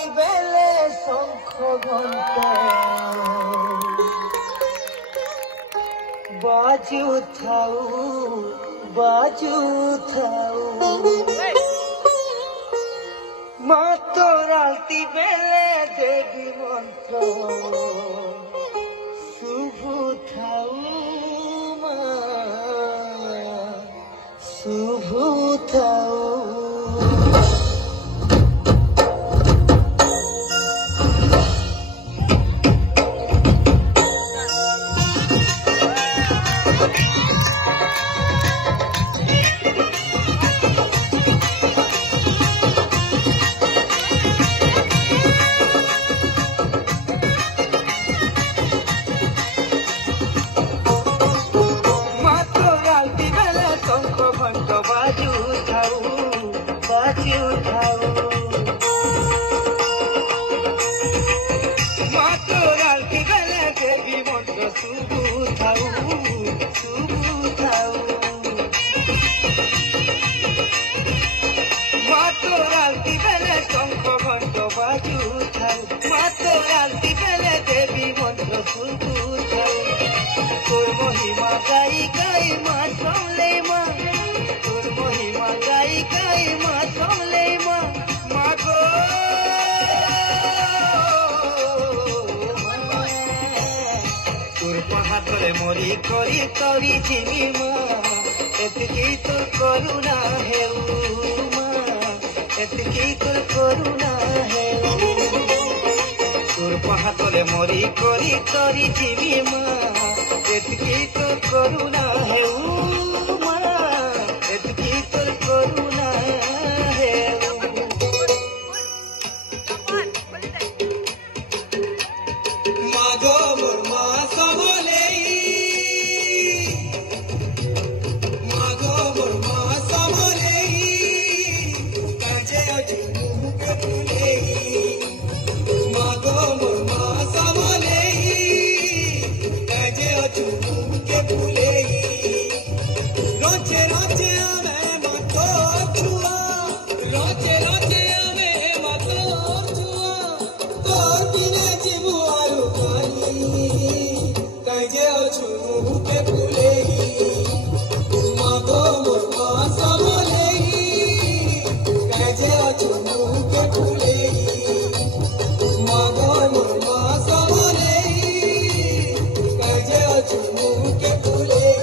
আলতি বেলে শঙ্খ ঘণ্টা বাজু থাউ মা তোর আলতি বেলে দেবী মন্ত্র শুভ থাউ মা শুভ থাউ। তোর মহিমা গাই গাই মা চলে মা, তোর মহিমা গাই গাই মা চলে মা, মা গো তোর পাহাড়ে মরি করি তরি চিনি মা, এতকি তোর করুণা হেউ মা, এতকি তোর করুণা হেউ। তোর পাহাড়ে মরি করি তরি চিনি মা, এতকি তোর করুণা হেউ মা, এতকি তোর করুণা হেউ। মা গো মোর মা সমলেই, মা গো মোর মা সমলেই, কাজে অজি মুখ ফুলেই, মা গো মোর মা সমলেই, কাজে অজি মুখ ফুলেই। রোজে রোজে আমি মা তোর ছুয়া, রোজে রোজে আমি মা তোর ছুয়া, তোর বিনে জীবু আরু কালি, কাজে অজি মুখ ফুলেই। মা গো মোর মা সমলেই, কাজে অজি মুখ ফুলেই, মা গো মোর মা সমলেই, কাজে অজি মুখ ফুলেই।